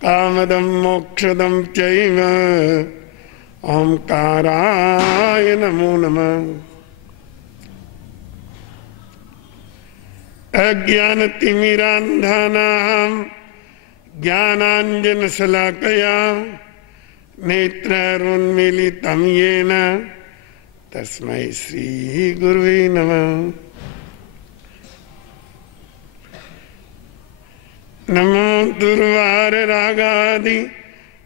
कामदं मोक्षदं चैव ओंकाराय नमो नमः। अज्ञानतिमिरान्धानां ज्ञानाञ्जनशलाकया नेत्रैरुन्मीलितं येन तस्मै श्रीगुरुवे नमः। नमो दुर्वाररागादि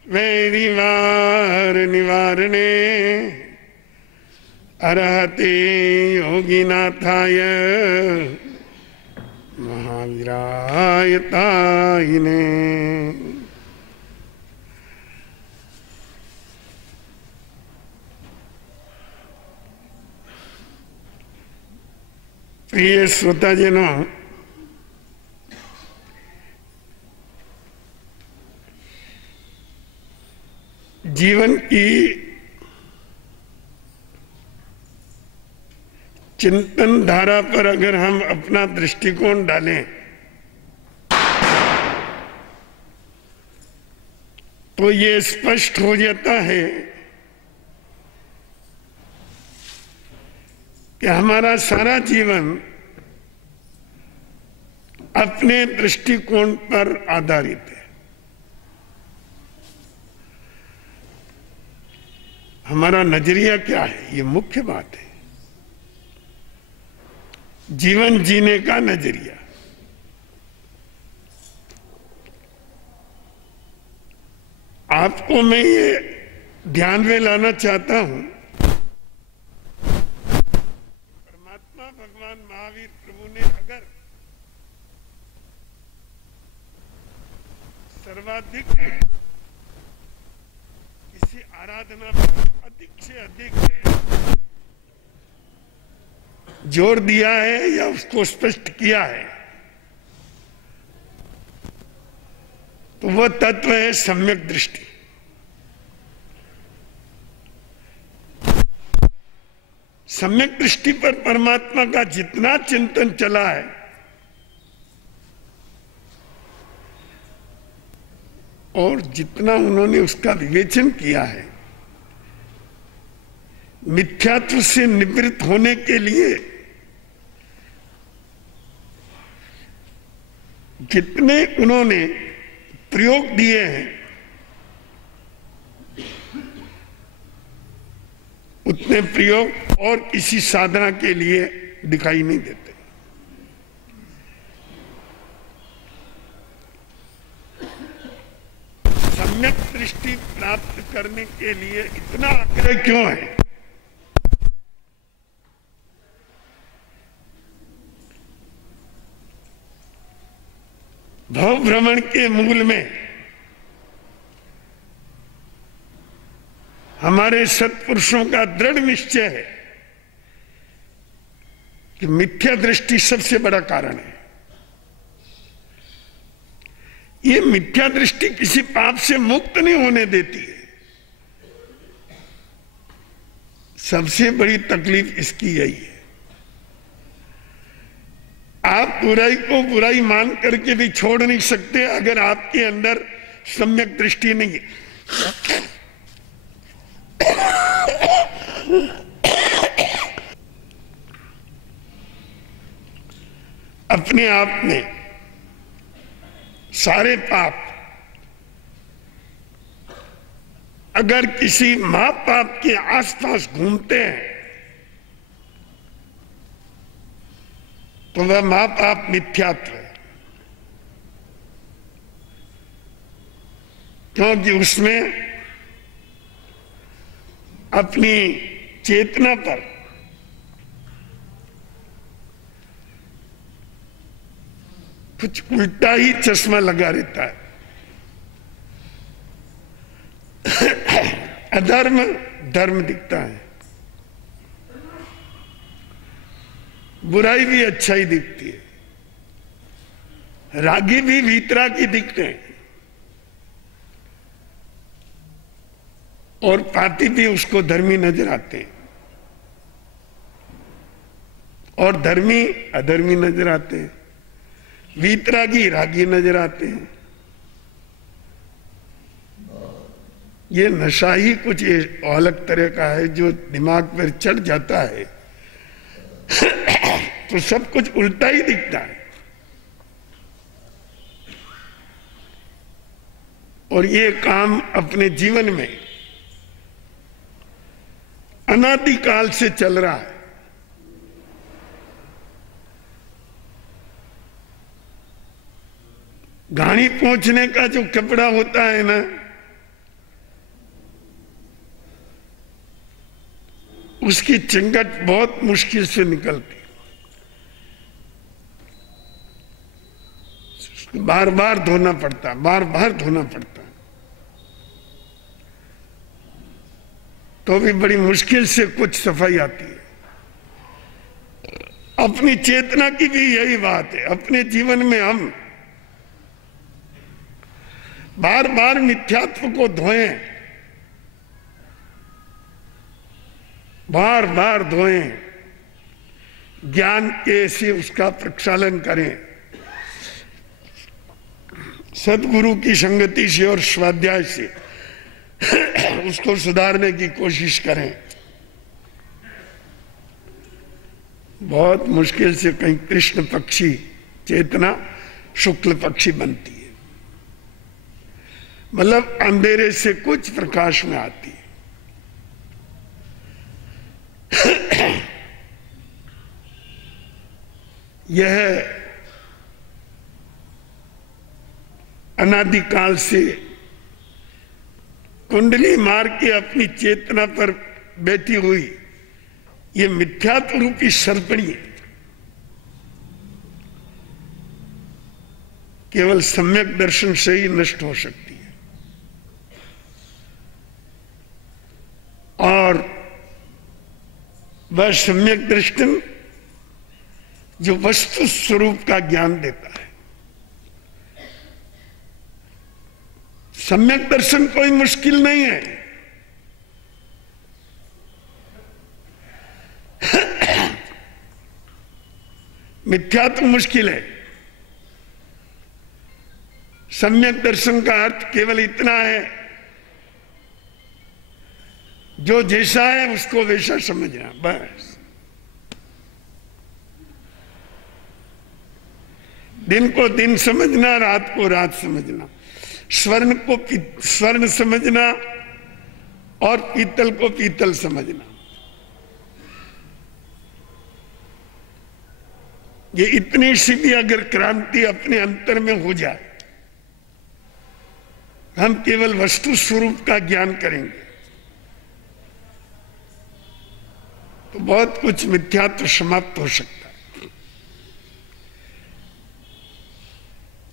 वैरिवार निवारणे अरहते योगिनाथाय महावीराय तायिने। प्रिय श्रोताजनों, जीवन की चिंतन धारा पर अगर हम अपना दृष्टिकोण डालें तो ये स्पष्ट हो जाता है कि हमारा सारा जीवन अपने दृष्टिकोण पर आधारित है। हमारा नजरिया क्या है, ये मुख्य बात है। जीवन जीने का नजरिया। आपको मैं ये ध्यान में लाना चाहता हूं, परमात्मा भगवान महावीर प्रभु ने अगर सर्वाधिक किसी आराधना पर अधिक से अधिक जोर दिया है या उसको स्पष्ट किया है, तो वह तत्व है सम्यक दृष्टि। सम्यक दृष्टि पर परमात्मा का जितना चिंतन चला है और जितना उन्होंने उसका विवेचन किया है, मिथ्यात्व से निवृत्त होने के लिए जितने उन्होंने प्रयोग दिए हैं उतने प्रयोग और किसी साधना के लिए दिखाई नहीं देते। सम्यक दृष्टि प्राप्त करने के लिए इतना आग्रह क्यों है? भव भ्रमण के मूल में हमारे सत्पुरुषों का दृढ़ निश्चय है कि मिथ्या दृष्टि सबसे बड़ा कारण है। ये मिथ्या दृष्टि किसी पाप से मुक्त नहीं होने देती है। सबसे बड़ी तकलीफ इसकी यही है। आप बुराई को बुराई मान करके भी छोड़ नहीं सकते अगर आपके अंदर सम्यक दृष्टि नहीं है। अपने आप में सारे पाप अगर किसी महापाप के आसपास घूमते हैं तो वह महापाप मिथ्यात्व है, क्योंकि उसमें अपनी चेतना पर कुछ उल्टा ही चश्मा लगा रहता है। अधर्म धर्म दिखता है, बुराई भी अच्छाई दिखती है, रागी भी वीतरागी दिखते हैं और पापी भी उसको धर्मी नजर आते हैं और धर्मी अधर्मी नजर आते हैं, वीतरागी रागी नजर आते हैं। ये नशा ही कुछ अलग तरह का है जो दिमाग पर चढ़ जाता है तो सब कुछ उल्टा ही दिखता है। और ये काम अपने जीवन में अनादिकाल से चल रहा है। घानी पहुंचने का जो कपड़ा होता है ना, उसकी चिंगट बहुत मुश्किल से निकलती है। बार बार धोना पड़ता है, बार बार धोना पड़ता है, तो भी बड़ी मुश्किल से कुछ सफाई आती है। अपनी चेतना की भी यही बात है। अपने जीवन में हम बार बार मिथ्यात्व को धोएं, बार बार धोएं, ज्ञान के से उसका प्रक्षालन करें, सदगुरु की संगति से और स्वाध्याय से उसको सुधारने की कोशिश करें। बहुत मुश्किल से कहीं कृष्ण पक्षी चेतना शुक्ल पक्षी बनती है, मतलब अंधेरे से कुछ प्रकाश में आती है। यह अनादिकाल से कुंडली मार के अपनी चेतना पर बैठी हुई ये मिथ्यात्व रूपी सर्पणी केवल सम्यक दर्शन से ही नष्ट हो सकती है। और वह सम्यक दर्शन जो वस्तु स्वरूप का ज्ञान देता है। सम्यक दर्शन कोई मुश्किल नहीं है। मिथ्यात्व मुश्किल है। सम्यक दर्शन का अर्थ केवल इतना है, जो जैसा है उसको वैसा समझना, बस। दिन को दिन समझना, रात को रात समझना, स्वर्ण को स्वर्ण समझना और पीतल को पीतल समझना। ये इतनी सी भी अगर क्रांति अपने अंतर में हो जाए, हम केवल वस्तु स्वरूप का ज्ञान करेंगे तो बहुत कुछ मिथ्यात्व समाप्त हो सकता है।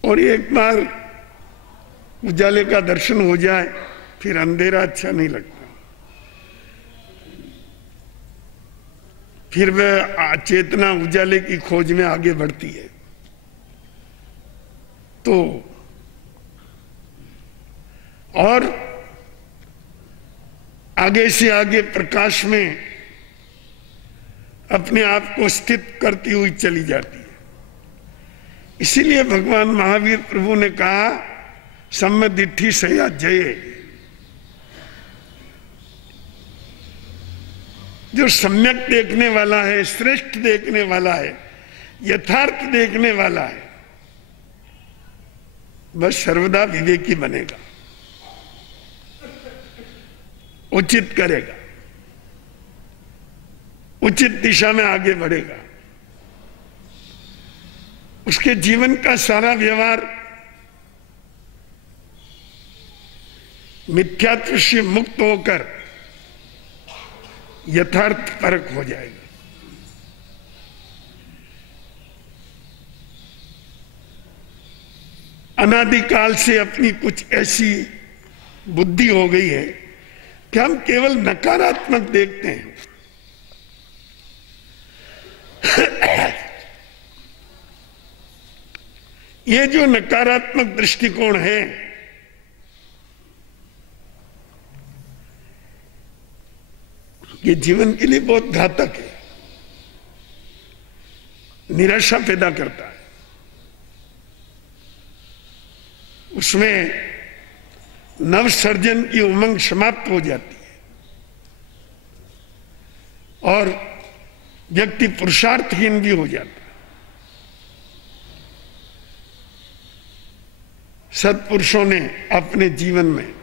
और एक बार उजाले का दर्शन हो जाए फिर अंधेरा अच्छा नहीं लगता। फिर वह चेतना उजाले की खोज में आगे बढ़ती है। तो और आगे से आगे प्रकाश में अपने आप को स्थित करती हुई चली जाती है। इसीलिए भगवान महावीर प्रभु ने कहा, सम्मदिट्ठी सया जय। जो सम्यक देखने वाला है, श्रेष्ठ देखने वाला है, यथार्थ देखने वाला है, बस सर्वदा विवेकी बनेगा, उचित करेगा, उचित दिशा में आगे बढ़ेगा। उसके जीवन का सारा व्यवहार मिथ्यात्व से मुक्त होकर यथार्थ परक हो जाएगा। अनादिकाल से अपनी कुछ ऐसी बुद्धि हो गई है कि हम केवल नकारात्मक देखते हैं। ये जो नकारात्मक दृष्टिकोण है, ये जीवन के लिए बहुत घातक है, निराशा पैदा करता है। उसमें नवसर्जन की उमंग समाप्त हो जाती है और व्यक्ति पुरुषार्थहीन भी हो जाता है। सत्पुरुषों ने अपने जीवन में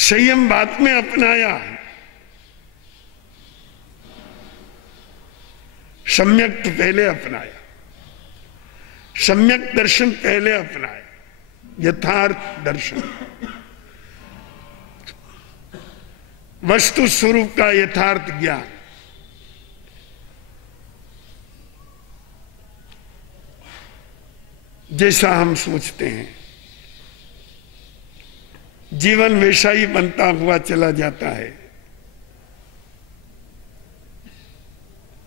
संयम बाद में अपनाया, सम्यक तो पहले अपनाया, सम्यक दर्शन पहले अपनाया, यथार्थ दर्शन, वस्तु स्वरूप का यथार्थ ज्ञान। जैसा हम सोचते हैं जीवन वैसा ही बनता हुआ चला जाता है।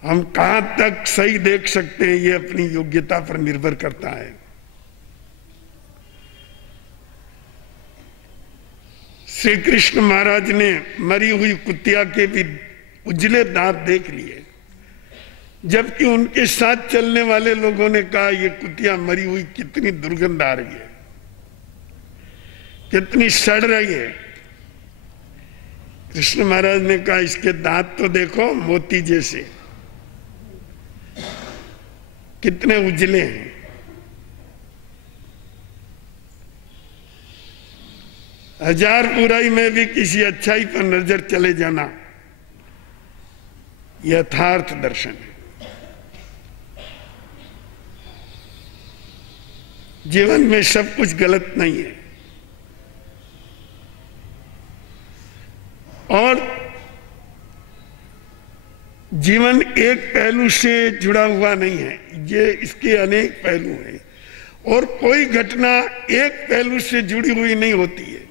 हम कहां तक सही देख सकते हैं ये अपनी योग्यता पर निर्भर करता है। श्री कृष्ण महाराज ने मरी हुई कुतिया के भी उजले दांत देख लिए, जबकि उनके साथ चलने वाले लोगों ने कहा ये कुतिया मरी हुई कितनी दुर्गंध आ रही है, कितनी सड़ रही है। कृष्ण महाराज ने कहा इसके दांत तो देखो मोती जैसे, कितने उजले हैं। हजार बुराई में भी किसी अच्छाई पर नजर चले जाना यथार्थ दर्शन है। जीवन में सब कुछ गलत नहीं है और जीवन एक पहलू से जुड़ा हुआ नहीं है, ये इसके अनेक पहलू हैं और कोई घटना एक पहलू से जुड़ी हुई नहीं होती है,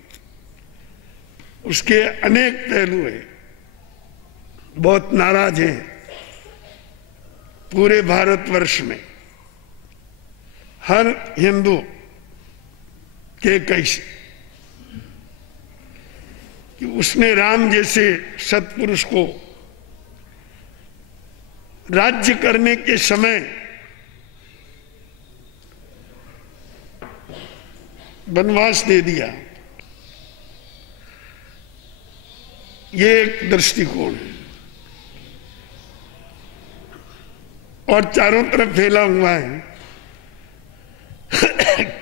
उसके अनेक पहलू हैं। बहुत नाराज हैं पूरे भारतवर्ष में हर हिंदू के कैसे कि उसने राम जैसे सत्पुरुष को राज्य करने के समय वनवास दे दिया। ये एक दृष्टिकोण है और चारों तरफ फैला हुआ है।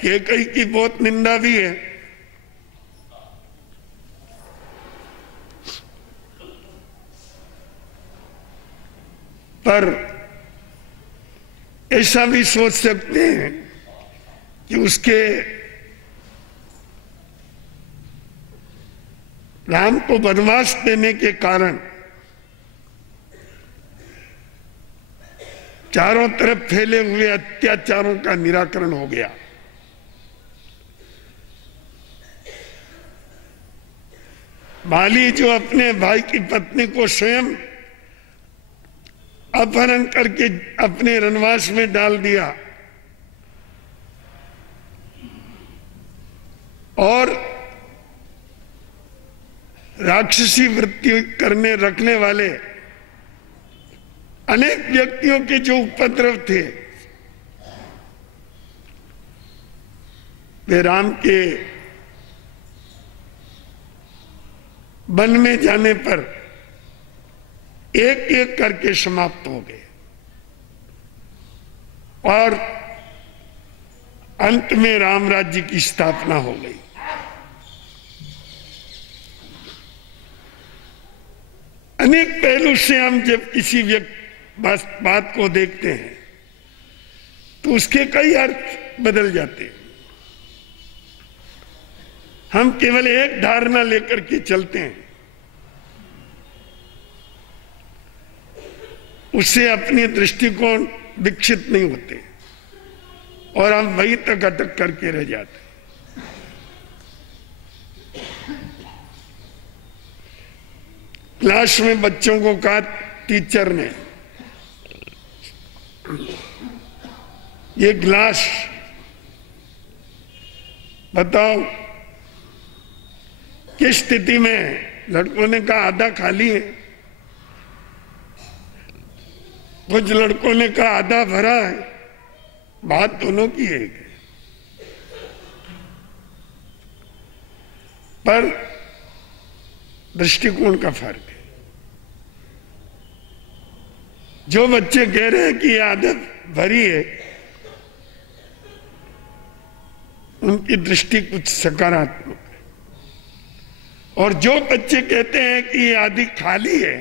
कैकेयी की बहुत निंदा भी है, पर ऐसा भी सोच सकते हैं कि उसके राम को वनवास देने के कारण चारों तरफ फैले हुए अत्याचारों का निराकरण हो गया। माली जो अपने भाई की पत्नी को स्वयं अपहरण करके अपने वनवास में डाल दिया और राक्षसी वृत्ति करने रखने वाले अनेक व्यक्तियों के जो उपद्रव थे वे राम के वन में जाने पर एक एक करके समाप्त हो गए और अंत में राम राज्य की स्थापना हो गई। अनेक पहलू से हम जब किसी बात को देखते हैं तो उसके कई अर्थ बदल जाते हैं। हम केवल एक धारणा लेकर के चलते हैं, उससे अपने दृष्टिकोण विकसित नहीं होते और हम वहीं तक अटक करके रह जाते हैं। क्लास में बच्चों को कहा टीचर ने ये गिलास बताओ किस स्थिति में है। लड़कों ने कहा आधा खाली है, कुछ लड़कों ने कहा आधा भरा है। बात दोनों की एक है। पर दृष्टिकोण का फर्क है। जो बच्चे कह रहे हैं कि ये आदत भरी है, उनकी दृष्टि कुछ सकारात्मक है, और जो बच्चे कहते हैं कि ये आदि खाली है,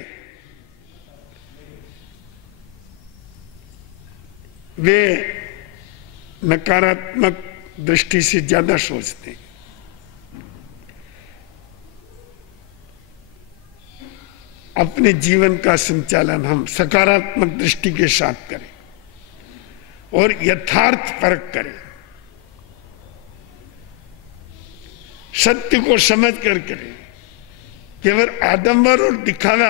वे नकारात्मक दृष्टि से ज्यादा सोचते हैं। अपने जीवन का संचालन हम सकारात्मक दृष्टि के साथ करें और यथार्थ परख करें, सत्य को समझ कर करें। केवल आडंबर और दिखावा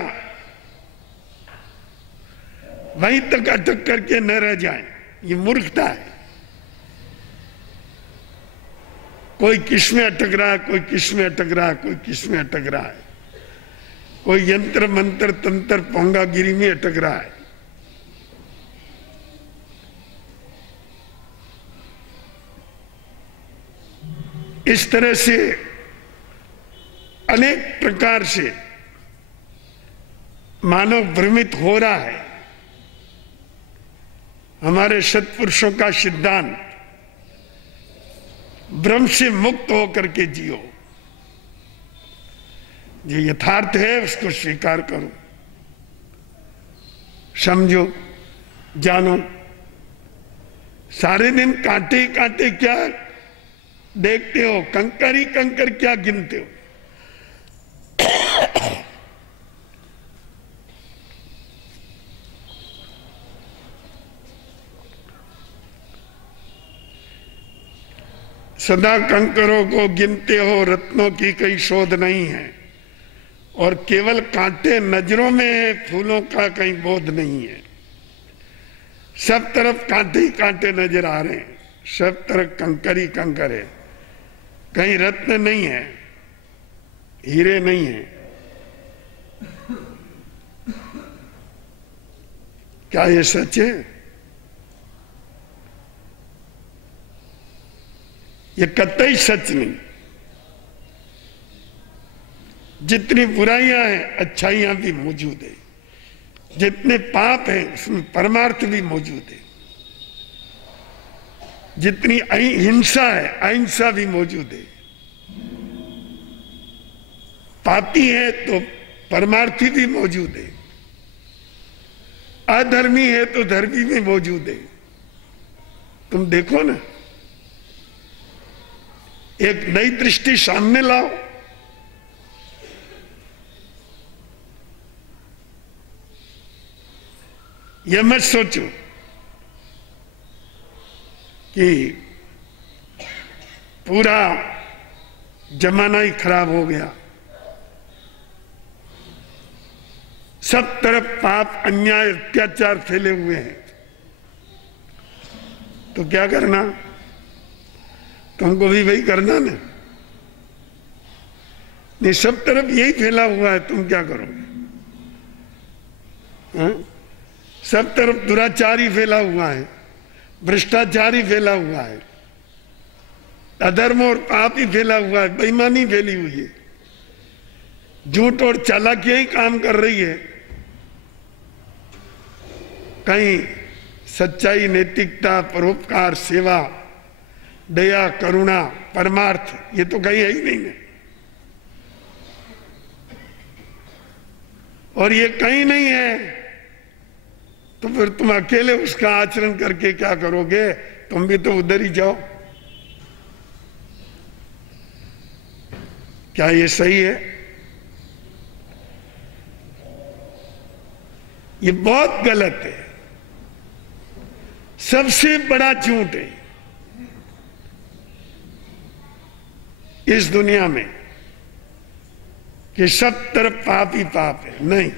वहीं तक अटक करके न रह जाएं, ये मूर्खता है। कोई किस में अटक रहा है, कोई किस में अटक रहा है, कोई किस में अटक रहा है, कोई यंत्र मंत्र तंत्र पोंगागिरी में अटक रहा है। इस तरह से अनेक प्रकार से मानव भ्रमित हो रहा है। हमारे सत्पुरुषों का सिद्धांत, भ्रम से मुक्त होकर के जियो। जो यथार्थ है उसको स्वीकार करो, समझो, जानो। सारे दिन कांटे कांटे क्या देखते हो, कंकर ही कंकर क्या गिनते हो। सदा कंकरों को गिनते हो, रत्नों की कोई शोध नहीं है, और केवल कांटे नजरों में है, फूलों का कहीं बोध नहीं है। सब तरफ कांटे ही कांटे नजर आ रहे हैं, सब तरफ कंकर ही कंकर है, कहीं रत्न नहीं है, हीरे नहीं है। क्या ये सच है? ये कतई सच नहीं। जितनी बुराइयां हैं, अच्छाइयां भी मौजूद है। जितने पाप हैं, उसमें परमार्थ भी मौजूद है। जितनी हिंसा है, अहिंसा भी मौजूद है। पापी है तो परमार्थी भी मौजूद है, अधर्मी है तो धर्मी भी मौजूद है। तुम देखो ना, एक नई दृष्टि सामने लाओ। यह मत सोचो कि पूरा जमाना ही खराब हो गया, सब तरफ पाप अन्याय अत्याचार फैले हुए हैं, तो क्या करना? तुमको भी वही करना ना। नहीं, सब तरफ यही फैला हुआ है, तुम क्या करोगे? हाँ? सब तरफ दुराचार ही फैला हुआ है, भ्रष्टाचार ही फैला हुआ है, अधर्म और पाप ही फैला हुआ है, बेईमानी फैली हुई है, झूठ और चालाकियां ही काम कर रही है। कहीं सच्चाई, नैतिकता, परोपकार, सेवा, दया, करुणा, परमार्थ, ये तो कहीं है ही नहीं है। और ये कहीं नहीं है तो फिर तुम अकेले उसका आचरण करके क्या करोगे? तुम भी तो उधर ही जाओ। क्या ये सही है? ये बहुत गलत है, सबसे बड़ा झूठ है इस दुनिया में कि सब तरफ पाप ही पाप है। नहीं,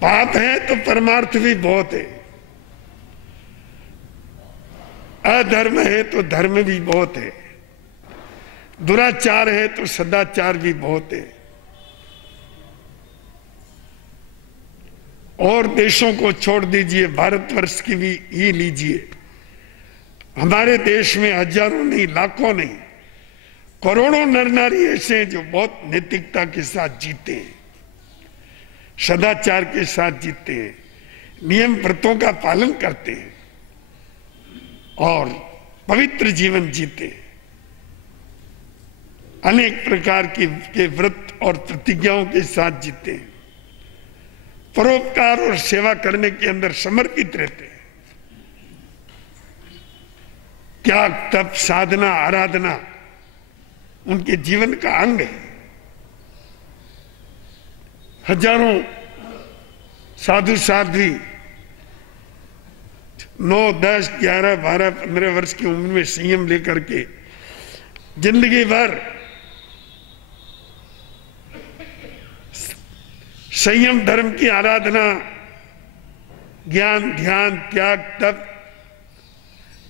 पाप है तो परमार्थ भी बहुत है, अधर्म है तो धर्म भी बहुत है, दुराचार है तो सदाचार भी बहुत है। और देशों को छोड़ दीजिए, भारतवर्ष की भी ही लीजिए, हमारे देश में हजारों नहीं, लाखों नहीं, करोड़ों नर नारी ऐसे हैं जो बहुत नैतिकता के साथ जीते हैं, सदाचार के साथ जीते हैं, नियम व्रतों का पालन करते हैं और पवित्र जीवन जीते हैं। अनेक प्रकार के व्रत और प्रतिज्ञाओं के साथ जीते हैं, परोपकार और सेवा करने के अंदर समर्पित रहते हैं। त्याग, तप, साधना, आराधना उनके जीवन का अंग है। हजारों साधु साध्वी 9, 10, 11, 12, 15 वर्ष की उम्र में संयम लेकर के जिंदगी भर संयम धर्म की आराधना, ज्ञान, ध्यान, त्याग, तप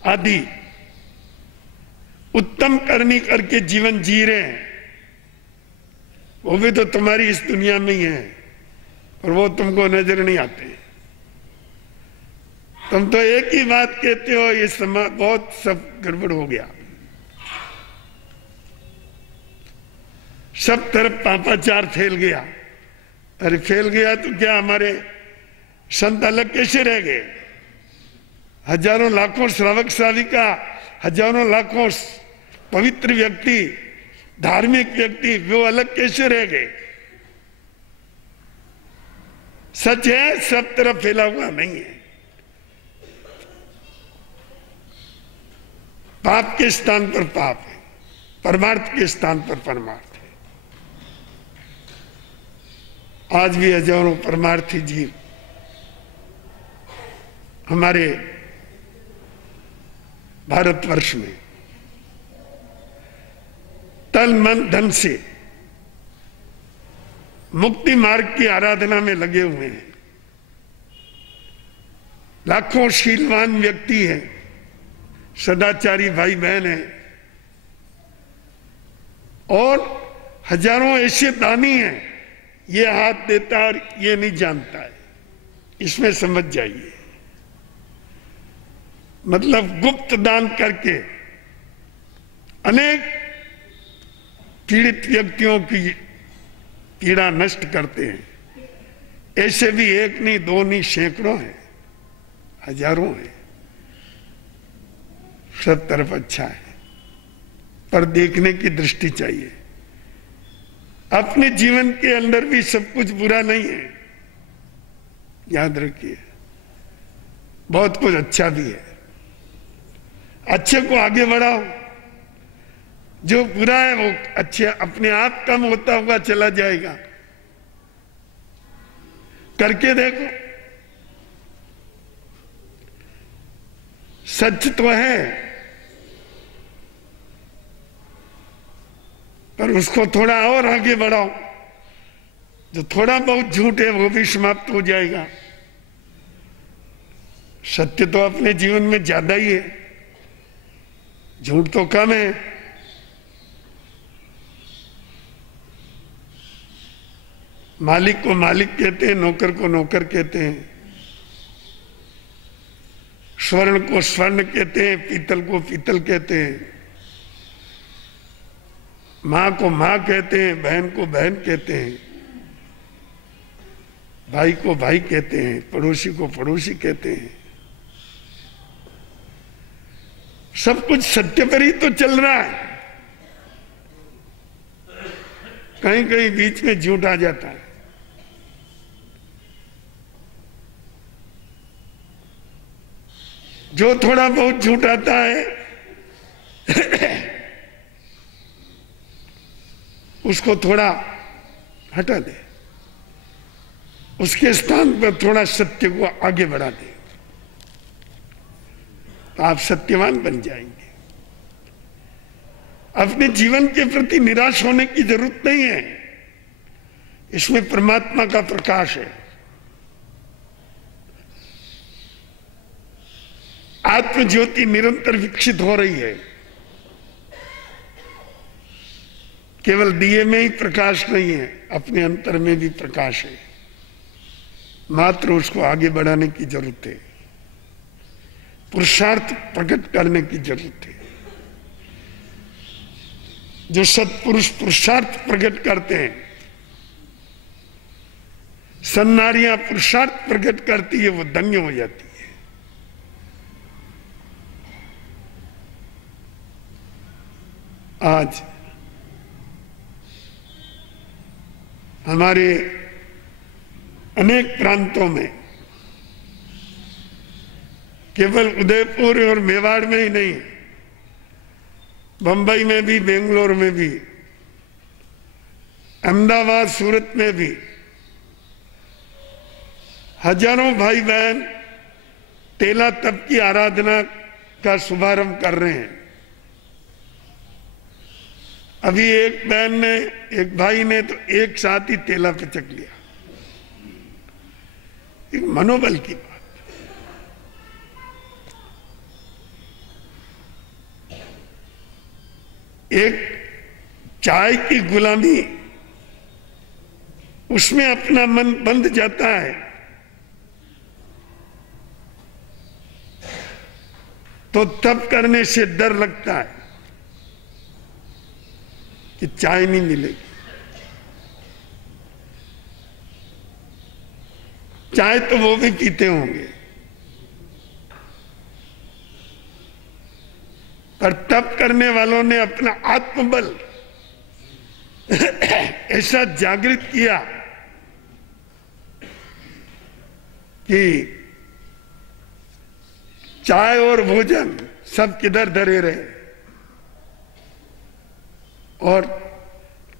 आदि उत्तम करनी करके जीवन जी रहे हैं। वो भी तो तुम्हारी इस दुनिया में ही है, और वो तुमको नजर नहीं आते। तुम तो एक ही बात कहते हो, ये समाज बहुत सब गड़बड़ हो गया, सब तरफ पापाचार फैल गया। अरे फैल गया तो क्या, हमारे संत अलग कैसे रह गए? हजारों लाखों श्रावक श्राविका, हजारों लाखों पवित्र व्यक्ति, धार्मिक व्यक्ति, वो अलग कैसे रह गए? सच है, सब तरफ फैला हुआ नहीं है। पाप के स्थान पर पाप है, परमार्थ के स्थान पर परमार्थ है। आज भी हजारों परमार्थी जीव हमारे भारतवर्ष में तन मन धन से मुक्ति मार्ग की आराधना में लगे हुए हैं। लाखों शीलवान व्यक्ति हैं, सदाचारी भाई बहन हैं, और हजारों ऐसे दानी हैं, ये हाथ देता और ये नहीं जानता है। इसमें समझ जाइए, मतलब गुप्त दान करके अनेक पीड़ित व्यक्तियों की पीड़ा नष्ट करते हैं। ऐसे भी एक नहीं, दो नहीं, सैकड़ों हैं, हजारों हैं। सब तरफ अच्छा है, पर देखने की दृष्टि चाहिए। अपने जीवन के अंदर भी सब कुछ बुरा नहीं है, याद रखिए, बहुत कुछ अच्छा भी है। अच्छे को आगे बढ़ाओ, जो बुरा है वो अच्छे अपने आप कम होता हुआ चला जाएगा। करके देखो, सच तो है, पर उसको थोड़ा और आगे बढ़ाओ, जो थोड़ा बहुत झूठ है वो भी समाप्त हो जाएगा। सत्य तो अपने जीवन में ज्यादा ही है, झूठ तो कम है। मालिक को मालिक कहते हैं, नौकर को नौकर कहते हैं, स्वर्ण को स्वर्ण कहते हैं, पीतल को पीतल कहते हैं, मां को मां कहते हैं, बहन को बहन कहते हैं, भाई को भाई कहते हैं, पड़ोसी को पड़ोसी कहते हैं। सब कुछ सत्य पर ही तो चल रहा है, कहीं कहीं बीच में झूठ आ जाता है। जो थोड़ा बहुत झूठ आता है उसको थोड़ा हटा दे, उसके स्थान पर थोड़ा सत्य को आगे बढ़ा दे, तो आप सत्यवान बन जाएंगे। अपने जीवन के प्रति निराश होने की जरूरत नहीं है, इसमें परमात्मा का प्रकाश है। आत्म ज्योति निरंतर विकसित हो रही है। केवल दिए में ही प्रकाश नहीं है, अपने अंतर में भी प्रकाश है, मात्र उसको आगे बढ़ाने की जरूरत है। पुरुषार्थ प्रकट करने की जरूरत है। जो सत्पुरुष पुरुषार्थ प्रकट करते हैं, सन्नारियां पुरुषार्थ प्रकट करती है, वो धन्य हो जाती है। आज हमारे अनेक प्रांतों में, केवल उदयपुर और मेवाड़ में ही नहीं, बंबई में भी, बेंगलोर में भी, अहमदाबाद, सूरत में भी हजारों भाई बहन तेला तप की आराधना का शुभारंभ कर रहे हैं। अभी एक बहन ने, एक भाई ने तो एक साथ ही तेला पिचक लिया। एक मनोबल की बात। एक चाय की गुलामी, उसमें अपना मन बंध जाता है, तो तप करने से डर लगता है कि चाय नहीं मिलेगी। चाय तो वो भी पीते होंगे, पर तप करने वालों ने अपना आत्मबल ऐसा जागृत किया कि चाय और भोजन सब किधर धरे रहे और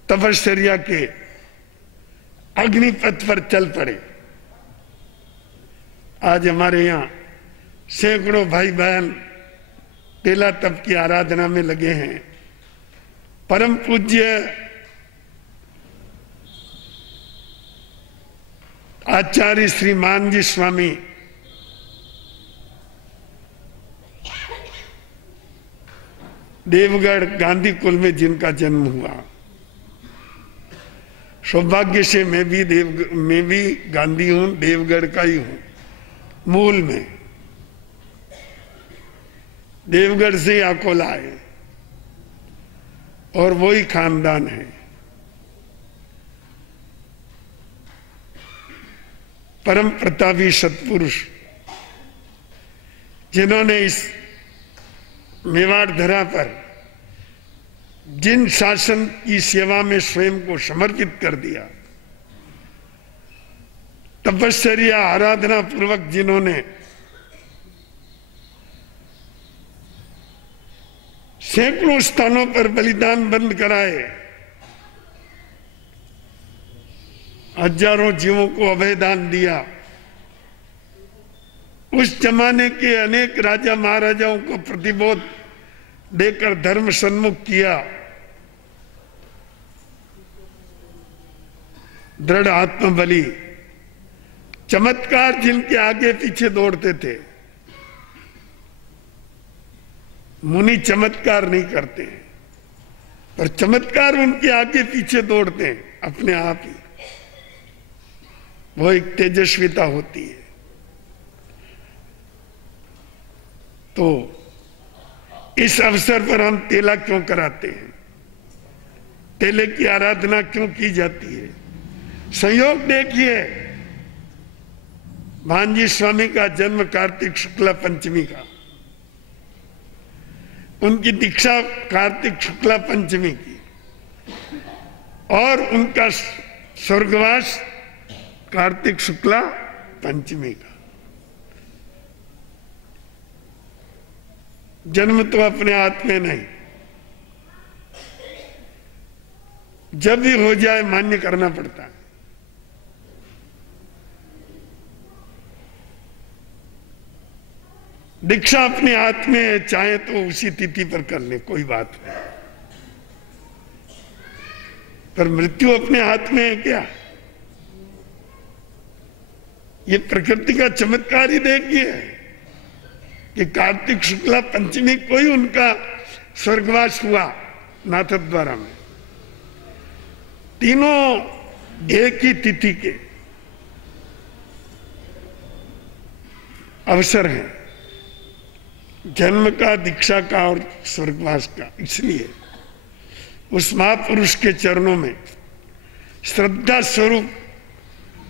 तपश्चर्या के अग्निपथ पर चल पड़े। आज हमारे यहाँ सैकड़ों भाई बहन तेला तप की आराधना में लगे हैं। परम पूज्य आचार्य श्री मानजी स्वामी देवगढ़ गांधी कुल में जिनका जन्म हुआ, सौभाग्य से मैं भी गांधी हूं, देवगढ़ का ही हूं मूल में। देवगढ़ से अकोला है और वही खानदान है। परम प्रतापी सत्पुरुष जिन्होंने इस मेवाड़ धरा पर जिन शासन की सेवा में स्वयं को समर्पित कर दिया, तपश्चर्या आराधना पूर्वक जिन्होंने सैकड़ों स्थानों पर बलिदान बंद कराए, हजारों जीवों को अभयदान दिया, उस जमाने के अनेक राजा महाराजाओं को प्रतिबोध देकर धर्म सन्मुख किया, दृढ़ आत्मबली, चमत्कार जिनके आगे पीछे दौड़ते थे। मुनि चमत्कार नहीं करते, पर चमत्कार उनके आगे पीछे दौड़ते हैं अपने आप ही। वो एक तेजस्विता होती है। तो इस अवसर पर हम तेला क्यों कराते हैं, तेले की आराधना क्यों की जाती है? संयोग देखिए, भांजी स्वामी का जन्म कार्तिक शुक्ला पंचमी का, उनकी दीक्षा कार्तिक शुक्ला पंचमी की, और उनका स्वर्गवास कार्तिक शुक्ला पंचमी का। जन्म तो अपने हाथ में नहीं, जब भी हो जाए मान्य करना पड़ता है। दीक्षा अपने हाथ में है, चाहे तो उसी तिथि पर कर ले, कोई बात नहीं, पर मृत्यु अपने हाथ में है क्या? ये प्रकृति का चमत्कार ही देखिए कि कार्तिक शुक्ला पंचमी को ही उनका स्वर्गवास हुआ नाथद्वारा में। तीनों एक ही तिथि के अवसर हैं, जन्म का, दीक्षा का और स्वर्गवास का। इसलिए उस महापुरुष के चरणों में श्रद्धा स्वरूप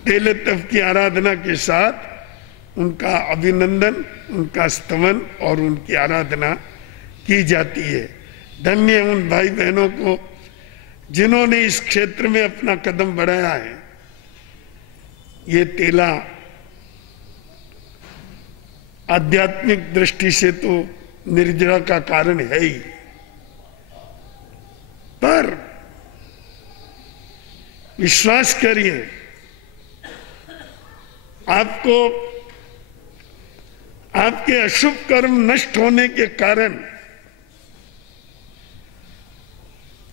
तेले तप की आराधना के साथ उनका अभिनंदन, उनका स्तवन और उनकी आराधना की जाती है। धन्य उन भाई बहनों को जिन्होंने इस क्षेत्र में अपना कदम बढ़ाया है। ये तेला आध्यात्मिक दृष्टि से तो निर्जरा का कारण है ही, पर विश्वास करिए, आपको आपके अशुभ कर्म नष्ट होने के कारण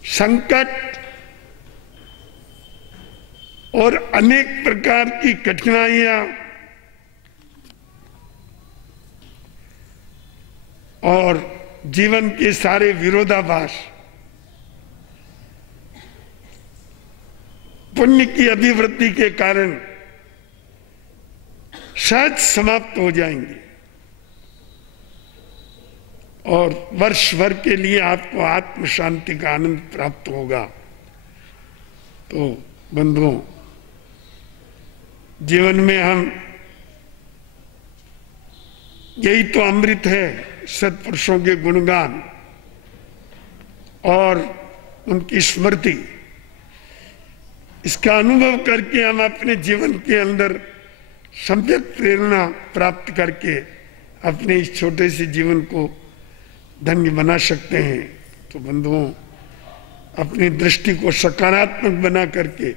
संकट और अनेक प्रकार की कठिनाइयां और जीवन के सारे विरोधाभास पुण्य की अभिवृद्धि के कारण सहज समाप्त हो जाएंगे और वर्ष भर के लिए आपको आत्म शांति का आनंद प्राप्त होगा। तो बंधुओं, जीवन में हम यही तो अमृत है, सत्पुरुषों के गुणगान और उनकी स्मृति। इसका अनुभव करके हम अपने जीवन के अंदर सम्यक प्रेरणा प्राप्त करके अपने इस छोटे से जीवन को धन्य बना सकते हैं। तो बंधुओं, अपनी दृष्टि को सकारात्मक बना करके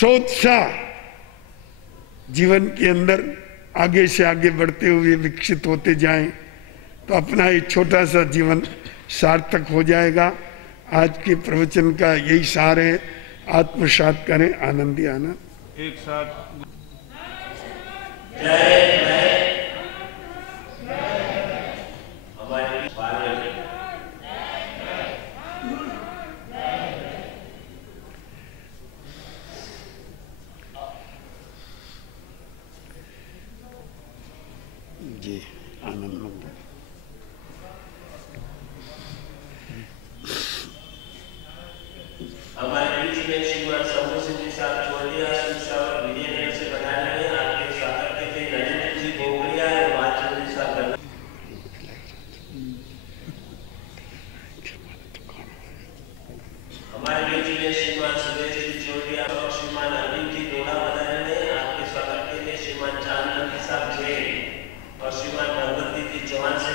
सोत्साह जीवन के अंदर आगे से आगे बढ़ते हुए विकसित होते जाएं, तो अपना ये छोटा सा जीवन सार्थक हो जाएगा। आज के प्रवचन का यही सार है, आत्मसात करें, आनंद ही आनंद। एक साथ जी आनंद मंगल। हमारे बीच में श्रीमान समूह सिंह साहब छोड़िया शिवसागर विजयनगर से बनाने में आपके स्वागत के लिए नरेंद्र जी गोखलिया और बादशाह साहब। हमारे बीच में श्रीमान सुरेश जी छोड़िया और श्रीमान अरविंद जी दोड़ा बनाने में आपके स्वागत के लिए श्रीमान चांदनी साहब जैन और श्रीमान भगवती जी चौहान से